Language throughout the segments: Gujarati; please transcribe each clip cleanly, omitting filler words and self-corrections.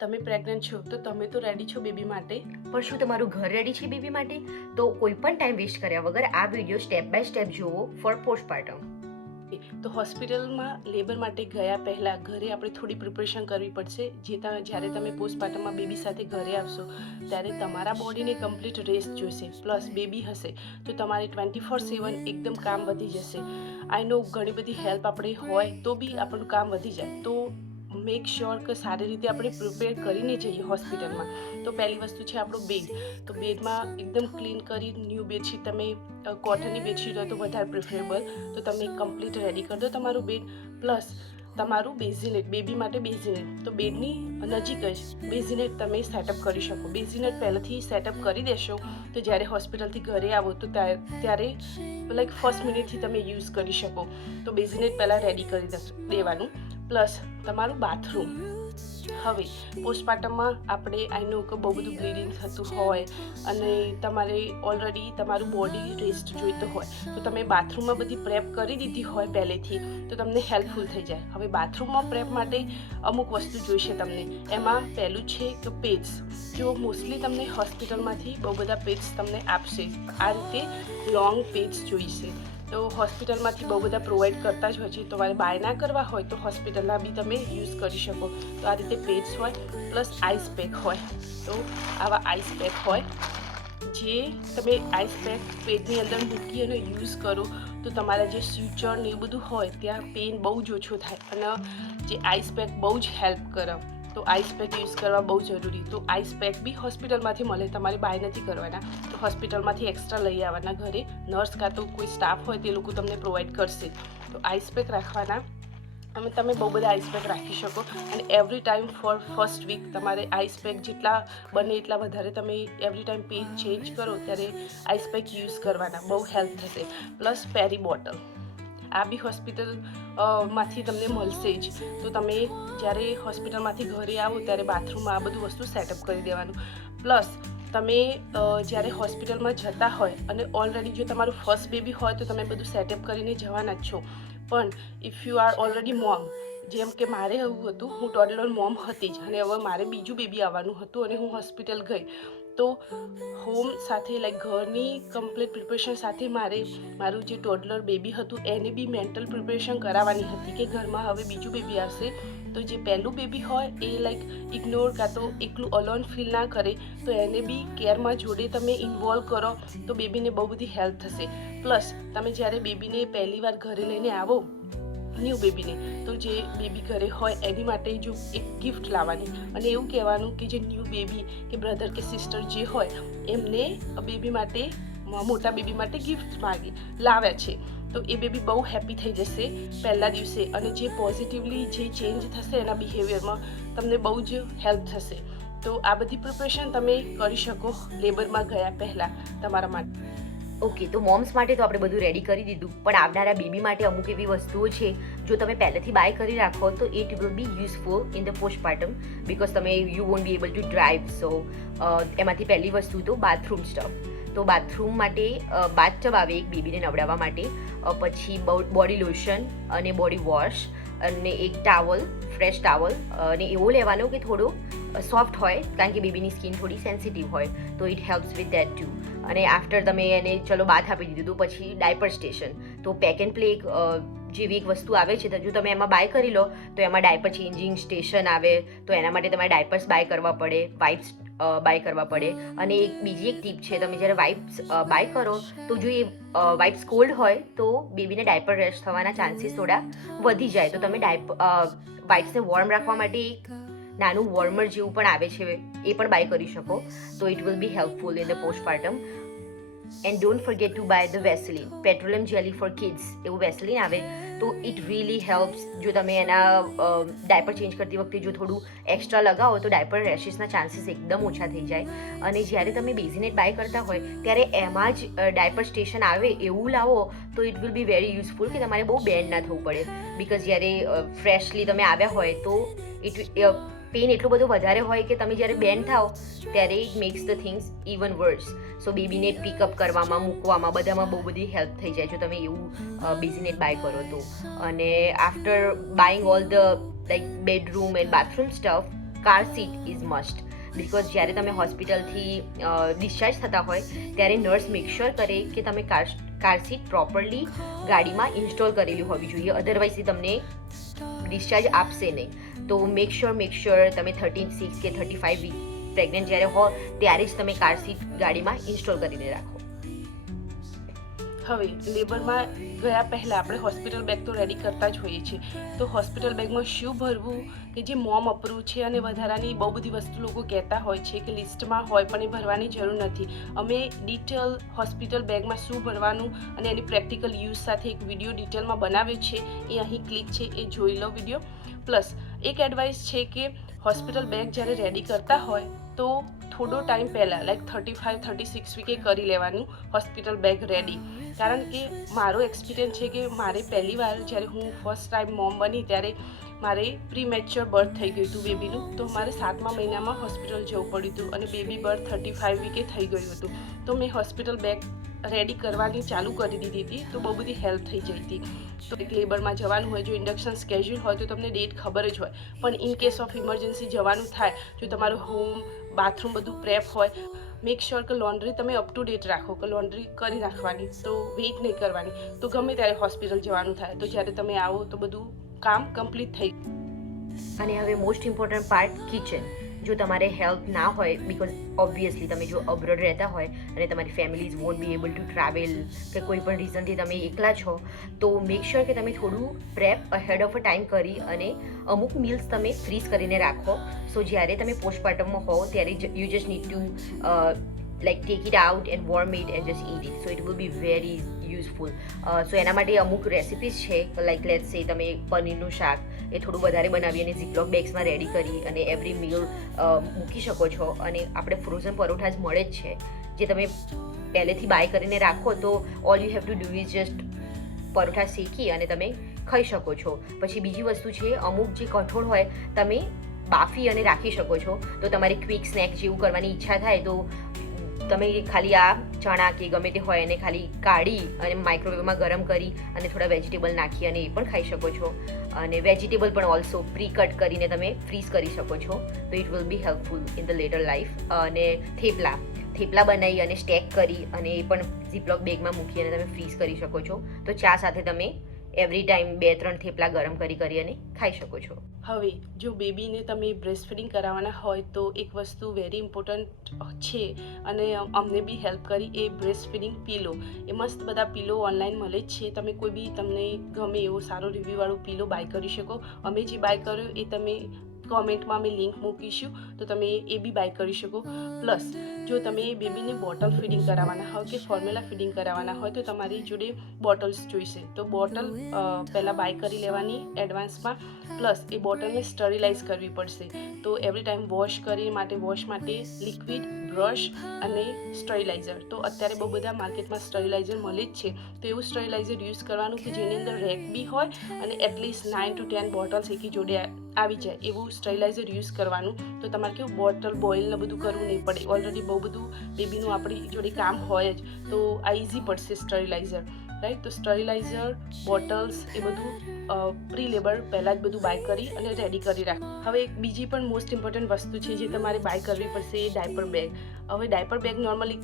તમે પ્રેગ્નન્ટ છો તો તમે તો રેડી છો બેબી માટે, પણ શું તમારું ઘર રેડી છે બેબી માટે? તો કોઈ પણ ટાઈમ વેસ્ટ કર્યા વગર આ વિડીયો સ્ટેપ બાય સ્ટેપ જુઓ ફોર પોસ્ટપાર્ટમ. તો હોસ્પિટલમાં લેબર માટે ગયા પહેલાં ઘરે આપણે થોડી પ્રિપરેશન કરવી પડશે. જ્યારે તમે પોસ્ટપાર્ટમમાં બેબી સાથે ઘરે આવશો ત્યારે તમારા બોડીને કમ્પ્લીટ રેસ્ટ જોઈશે, પ્લસ બેબી હશે તો તમારે 24/7 એકદમ કામ વધી જશે. આઈ નો ઘણી બધી હેલ્પ આપણે હોય તો બી આપણું કામ વધી જાય, તો મેક શ્યોર કે સારી રીતે આપણે પ્રિપેર કરીને જઈએ હોસ્પિટલમાં. તો પહેલી વસ્તુ છે આપણો બેડ. તો બેડમાં એકદમ ક્લીન કરી ન્યૂ બેડશીટ, તમે કોટનની બેડશીટ હોય તો વધારે પ્રિફરેબલ, તો તમે કમ્પ્લીટ રેડી કરી દો તમારું બેડ. પ્લસ તમારું બેઝિનેટ, બેબી માટે બેઝિનેટ, તો બેડની નજીક જ બેઝિનેટ તમે સેટઅપ કરી શકો. બેઝિનેટ પહેલાંથી સેટઅપ કરી દેશો તો જ્યારે હોસ્પિટલથી ઘરે આવો તો ત્યારે લાઈક ફર્સ્ટ મિનિટથી તમે યુઝ કરી શકો. તો બેઝિનેટ પહેલાં રેડી કરી દેવાનું. પ્લસ તમારું બાથરૂમ. હવે પોસ્ટપાર્ટમમાં આપણે આઈ નો કે બહુ બધું બ્લીડિંગ થતું હોય અને તમારે ઓલરેડી તમારું બોડી રેસ્ટ જોઈતો હોય, તો તમે બાથરૂમમાં બધી પ્રેપ કરી દીધી હોય પહેલેથી તો તમને હેલ્પફુલ થઈ જાય. હવે બાથરૂમમાં પ્રેપ માટે અમુક વસ્તુ જોઈશે તમને. એમાં પહેલું છે કે પેડ્સ. જો મોસ્ટલી તમને હોસ્પિટલમાંથી બહુ બધા પેડ્સ તમને આપશે. આ રીતે લોંગ પેડ્સ જોઈશે. તો હોસ્પિટલમાંથી બહુ બધા પ્રોવાઈડ કરતા જ હોય છે, તો મારે બાય ના કરવા હોય તો હોસ્પિટલના બી તમે યુઝ કરી શકો. તો આ રીતે પેડ્સ હોય, પ્લસ આઈસ પેક હોય. તો આવા આઈસ પેક હોય, જે તમે આઈસ પેક પેડની અંદર મૂકી અને યુઝ કરો તો તમારા જે સ્યુચર ને એ બધું હોય ત્યાં પેઇન બહુ જ ઓછો થાય, અને જે આઈસ પેક બહુ જ હેલ્પ કરે. તો આઈસ પેક યુઝ કરવા બહુ જરૂરી. તો આઈસ પેક બી હોસ્પિટલમાંથી મળે, તમારે બાય નથી કરવાના. તો હોસ્પિટલમાંથી એક્સ્ટ્રા લઈ આવવાના ઘરે. નર્સ કાં તો કોઈ સ્ટાફ હોય તે લોકો તમને પ્રોવાઈડ કરશે. તો આઈસ પેક રાખવાના. અને તમે બહુ બધા આઈસ પેક રાખી શકો. અને every time for first week તમારે આઈસ પેક જેટલા બને એટલા વધારે તમે એવરી ટાઈમ પેજ ચેન્જ કરો ત્યારે આઈસ પેક યુઝ કરવાના, બહુ હેલ્પ થશે. પ્લસ પેરી બોટલ, આ બી હોસ્પિટલ માંથી તમને મળશે જ. તો તમે જ્યારે હોસ્પિટલમાંથી ઘરે આવો ત્યારે બાથરૂમમાં આ બધું વસ્તુ સેટઅપ કરી દેવાનું. પ્લસ તમે જ્યારે હોસ્પિટલમાં જતા હોય અને ઓલરેડી જો તમારું ફર્સ્ટ બેબી હોય તો તમે બધું સેટઅપ કરીને જવાના જ છો. પણ if you are already mom, જેમ કે મારે એવું હતું, હું ટોડલર મોમ હતી જ અને હવે મારે બીજું બેબી આવવાનું હતું અને હું હોસ્પિટલ ગઈ, તો હોમ સાથે લાઈક ઘરની કમ્પ્લીટ પ્રિપરેશન સાથે મારું જે ટોડલર બેબી હતું એને બી મેન્ટલ પ્રિપરેશન કરાવવાની હતી કે ઘરમાં હવે બીજું બેબી આવશે તો જે પહેલું બેબી હોય એ લાઈક ઇગ્નોર કાં તો એકલું અલોન ફીલ ના કરે, તો એને બી કેરમાં જોડે તમે ઇન્વોલ્વ કરો તો બેબીને બહુ બધી હેલ્પ થશે. પ્લસ તમે જ્યારે બેબીને પહેલી વાર ઘરે લઈને આવો ન્યૂ બેબીને, તો જે બેબી ઘરે હોય એની માટે જો એક ગિફ્ટ લાવવાની અને એવું કહેવાનું કે જે ન્યૂ બેબી કે બ્રધર કે સિસ્ટર જે હોય એમને બેબી માટે, મોટા બેબી માટે ગિફ્ટ માગી લાવ્યા છે, તો એ બેબી બહુ હેપી થઈ જશે પહેલા દિવસે. અને જે પોઝિટિવલી જે ચેન્જ થશે એના બિહેવિયરમાં તમને બહુ જ હેલ્પ થશે. તો આ બધી પ્રિપરેશન તમે કરી શકો લેબરમાં ગયા પહેલાં તમારા માટે. ઓકે, તો મોમ્સ માટે તો આપણે બધું રેડી કરી દીધું, પણ આવનારા બેબી માટે અમુક એવી વસ્તુઓ છે જો તમે પહેલેથી બાય કરી રાખો તો it will be useful in the postpartum, because તમે you won't be able to drive. So એમાંથી પહેલી વસ્તુ તો બાથરૂમ સ્ટફ. તો બાથરૂમ માટે બાથટબ આવે એક બેબીને નવડાવવા માટે, પછી બોડી લોશન અને બોડી વોશ અને એક ટાવલ, ફ્રેશ ટાવલ, અને એવો લેવાનો કે થોડો સોફ્ટ હોય, કારણ કે બેબીની સ્કિન થોડી સેન્સિટિવ હોય, તો it helps with that too. અને આફ્ટર તમે એને ચલો બાથ આપી દીધું તો પછી ડાયપર સ્ટેશન. તો પેક એન્ડ પ્લે જેવી એક વસ્તુ આવે છે, તો જો તમે એમાં બાય કરી લો તો એમાં ડાયપર ચેન્જિંગ સ્ટેશન આવે, તો એના માટે તમારે ડાયપર્સ બાય કરવા પડે, વાઇપ્સ બાય કરવા પડે. અને બીજી એક ટીપ છે, તમે જ્યારે વાઇપ્સ બાય કરો તો જો એ વાઇપ્સ કોલ્ડ હોય તો બેબીને ડાયપર રેશ થવાના ચાન્સીસ થોડા વધી જાય. તો તમે વાઇપ્સને વોર્મ રાખવા માટે એક નાનું વોર્મર જેવું પણ આવે છે, એ પણ બાય કરી શકો. તો it will be helpful in the postpartum. And don't forget to buy the Vaseline, petroleum jelly for kids એવું વેસલિન આવે તો ઇટ રિયલી હેલ્પ્સ. જો તમે એના ડાયપર ચેન્જ કરતી વખતે જો થોડું એક્સ્ટ્રા લગાવો તો ડાયપર રેશિસના ચાન્સીસ એકદમ ઓછા થઈ જાય. અને જ્યારે તમે બેઝિનેટ બાય કરતા હોય ત્યારે એમાં જ ડાયપર સ્ટેશન આવે એવું લાવો તો it will be very useful, કે તમારે બહુ બેન્ડ ના થવું પડે. બિકોઝ જ્યારે ફ્રેશલી તમે આવ્યા હોય તો પેઇન એટલું બધું વધારે હોય કે તમે જ્યારે બેન્ડ થાઓ ત્યારે it makes the things even worse. So બેબીને પિકઅપ કરવામાં, મૂકવામાં બધામાં બહુ બધી હેલ્પ થઈ જાય જો તમે એવું બેઝિનેટ બાય કરો તો. અને after buying all the like bedroom and bathroom stuff, car seat is must. Because જ્યારે તમે હોસ્પિટલથી ડિસ્ચાર્જ થતા હોય ત્યારે નર્સ મેક શ્યોર કરે કે તમે કાર સીટ પ્રોપરલી ગાડીમાં ઇન્સ્ટોલ કરેલી હોવી જોઈએ, અધરવાઇઝ એ તમને ડિસ્ચાર્જ આપશે નહીં. તો મેક શ્યોર તમે 36 કે 35 વીક પ્રેગ્નન્ટ જ્યારે હો ત્યારે જ તમે કાર સીટ ગાડીમાં ઇન્સ્ટોલ કરીને રાખો. હવે લેબરમાં ગયા પહેલાં આપણે હોસ્પિટલ બેગ તો રેડી કરતા જ હોઈએ છીએ. તો હોસ્પિટલ બેગમાં શું ભરવું કે જે મોમ અપ્રૂવ છે, અને વધારાની બહુ બધી વસ્તુ લોકો કહેતા હોય છે કે લિસ્ટમાં હોય પણ એ ભરવાની જરૂર નથી. અમે ડિટેલ હોસ્પિટલ બેગમાં શું ભરવાનું અને એની પ્રેક્ટિકલ યુઝ સાથે એક વિડીયો ડિટેલમાં બનાવ્યો છે, એ અહીં ક્લિક છે, એ જોઈ લો વિડીયો. પ્લસ એક એડવાઇસ છે કે હોસ્પિટલ બેગ જ્યારે રેડી કરતા હોય તો થોડો ટાઈમ પહેલાં લાઈક 35-36 વીકે કરી લેવાનું હોસ્પિટલ બેગ રેડી. કારણ કે મારો એક્સપિરિયન્સ છે કે મારે પહેલી વાર જ્યારે હું ફર્સ્ટ ટાઈમ મોમ બની ત્યારે મારે પ્રીમેચ્યોર બર્થ થઈ ગયું હતું બેબીનું. તો મારે 7મા મહિનામાં હોસ્પિટલ જવું પડ્યું હતું અને બેબી બર્થ 35 વીકે થઈ ગયું હતું. તો મેં હોસ્પિટલ બેગ રેડી કરવાની ચાલુ કરી દીધી હતી, તો બહુ બધી હેલ્પ થઈ જઈ હતી. તો એક લેબરમાં જવાનું હોય, જો ઇન્ડક્શન સ્કેડ્યુલ હોય તો તમને ડેટ ખબર જ હોય, પણ ઇન કેસ ઓફ ઇમરજન્સી જવાનું થાય, જો તમારું હોમ બાથરૂમ બધું પ્રેપ હોય, મેક શ્યોર કે લોન્ડ્રી તમે અપ ટુ ડેટ રાખો, કે લોન્ડ્રી કરી રાખવાની, તો વેઇટ નહીં કરવાની. તો ગમે ત્યારે હોસ્પિટલ જવાનું થાય તો જ્યારે તમે આવો તો બધું કામ કમ્પ્લીટ થઈ. અને હવે મોસ્ટ ઇમ્પોર્ટન્ટ પાર્ટ કિચન. જો તમારે હેલ્પ ના હોય, બિકોઝ ઓબ્વિયસલી તમે જો અબ્રોડ રહેતા હોય અને તમારી families want be able to travel કે કોઈ પણ રીઝનથી તમે એકલા છો, તો મેક શ્યોર કે તમે થોડું prep ahead of a time કરી અને અમુક મીલ્સ તમે ફ્રીઝ કરીને રાખો. સો જ્યારે તમે પોસ્ટપાર્ટમમાં હો ત્યારે you just need to like take it out and warm it and just eat it, so it will be very useful. So એના માટે અમુક રેસિપીઝ છે, like let's say તમે પનીરનું શાક એ થોડું વધારે બનાવી અને ઝીપલોક બેગ્સમાં રેડી કરી અને એવરી મીલ મૂકી શકો છો. અને આપણે ફ્રોઝન પરોઠા જ મળે જ છે, જે તમે પહેલેથી બાય કરીને રાખો, તો all you have to do is just paratha શેકી અને તમે ખાઈ શકો છો. પછી બીજી વસ્તુ છે, અમુક જે કઠોળ હોય તમે બાફી અને રાખી શકો છો. તો તમારી ક્વિક સ્નેક જેવું કરવાની ઈચ્છા થાય તો તમે ખાલી આ ચણા કે ગમે તે હોય એને ખાલી કાઢી અને માઇક્રોવેવમાં ગરમ કરી અને થોડા વેજીટેબલ નાખી અને એ પણ ખાઈ શકો છો. અને વેજીટેબલ પણ ઓલ્સો પ્રી કટ કરીને તમે ફ્રીઝ કરી શકો છો. તો it will be helpful in the letter life. અને થેપલા બનાવી અને સ્ટેક કરી અને એ પણ ઝીપલોક બેગમાં મૂકી અને તમે ફ્રીઝ કરી શકો છો. તો ચા સાથે તમે એવરી ટાઈમ 2-3 થેપલા ગરમ કરી અને ખાઈ શકો છો. હવે જો બેબીને તમે બ્રેસ્ટ ફીડિંગ કરાવવાના હોય તો એક વસ્તુ વેરી ઇમ્પોર્ટન્ટ છે અને અમને બી હેલ્પ કરી, એ બ્રેસ્ટ ફીડિંગ પીલો. એ મસ્ત બધા પીલો ઓનલાઈન મળે જ છે, તમે કોઈ બી તમને ગમે એવો સારો રિવ્યૂવાળો પીલો બાય કરી શકો. અમે જે બાય કર્યો એ તમે કોમેન્ટમાં અમે લિંક મૂકીશું, તો તમે એ બી બાય કરી શકો. પ્લસ જો તમે બેબીને બોટલ ફીડિંગ કરાવવાના હોય કે ફોર્મ્યુલા ફીડિંગ કરાવવાના હોય તો તમારી જોડે બોટલ્સ જોઈશે. તો બોટલ પહેલાં બાય કરી લેવાની એડવાન્સમાં. પ્લસ એ બોટલને સ્ટરીલાઇઝ કરવી પડશે. તો એવરી ટાઈમ વોશ માટે લિક્વિડ, બ્રશ અને સ્ટરીલાઇઝર. તો અત્યારે બહુ બધા માર્કેટમાં સ્ટરીલાઇઝર મળે જ છે, તો એવું સ્ટરીલાઇઝર યુઝ કરવાનું કે જેની અંદર રેક બી હોય અને એટલીસ્ટ 9 to 10 બોટલ્સ એકી જોડે આવી જાય એવું સ્ટરીલાઇઝર યુઝ કરવાનું. તો તમારે કેવું બોટલ બોઇલ ને બધું કરવું નહીં પડે, ઓલરેડી બહુ બધું બેબીનું આપણી જોડે કામ હોય જ, તો આ ઇઝી પડશે સ્ટરીલાઇઝર, રાઈટ. તો સ્ટરીલાઇઝર, બોટલ્સ એ બધું પ્રી લેબર પહેલાં જ બધું બાય કરી અને રેડી કરી રાખ. હવે એક બીજી પણ મોસ્ટ ઇમ્પોર્ટન્ટ વસ્તુ છે જે તમારે બાય કરવી પડશે, એ ડાયપર બેગ. હવે ડાયપર બેગ નોર્મલી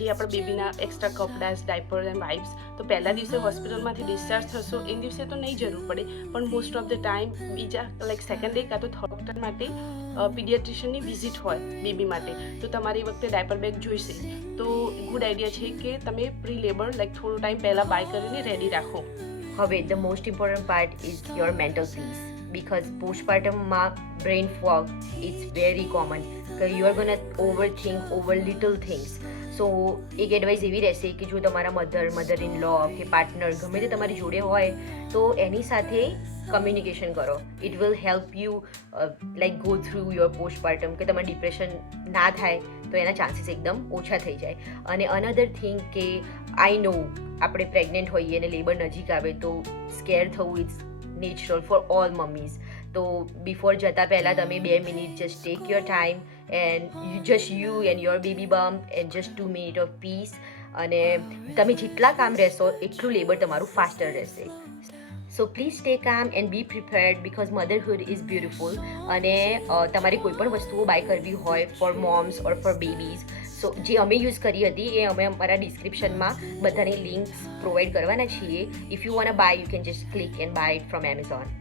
જે આપણા બેબીના એક્સ્ટ્રા કપડાં, ડાયપર એન્ડ વાઇપ્સ, તો પહેલા દિવસે હોસ્પિટલમાંથી ડિસ્ચાર્જ થશો એ દિવસે તો નહીં જરૂર પડે, પણ મોસ્ટ ઓફ ધ ટાઈમ બીજા લાઈક સેકન્ડ ડે કાં તો થર્ડ માટે પીડિયાટ્રિશિયનની વિઝિટ હોય બેબી માટે, તો તમારે એ વખતે ડાયપર બેગ જોઈશે. તો ગુડ આઈડિયા છે કે તમે પ્રી લેબર લાઈક થોડો ટાઈમ પહેલાં બાય કરીને રેડી રાખો. હવે the most important part is your mental peace. Because પોસ્ટપાર્ટમમાં brain fog it's very common, કે you are gonna overthink over little things. So એક એડવાઇસ એવી રહેશે કે જો તમારા મધર ઇન લો કે પાર્ટનર ગમે તે તમારી જોડે હોય તો એની સાથે કમ્યુનિકેશન કરો. It will help you like go through your postpartum, કે તમારે ડિપ્રેશન ના થાય તો એના ચાન્સીસ એકદમ ઓછા થઈ જાય. અને અનધર થિંગ કે આઈ નો આપણે પ્રેગ્નન્ટ હોઈએ અને લેબર નજીક આવે તો સ્કેર થવું ઇટ્સ નેચરલ ફોર ઓલ મમ્મીઝ. તો બિફોર જતાં પહેલાં તમે 2 minute just take your time and you and your baby bump and just 2 minute of piece. અને તમે જેટલા કામ રહેશો એટલું લેબર તમારું ફાસ્ટર રહેશે. So please stay calm and be prepared because motherhood is beautiful. અને તમારે કોઈ પણ વસ્તુઓ બાય કરવી હોય for moms or for babies, so જે અમે યુઝ કરી હતી એ અમે અમારા ડિસ્ક્રિપ્શનમાં બધાની લિંક્સ પ્રોવાઈડ કરવાના છીએ. If you want buy you can just click and buy it from Amazon.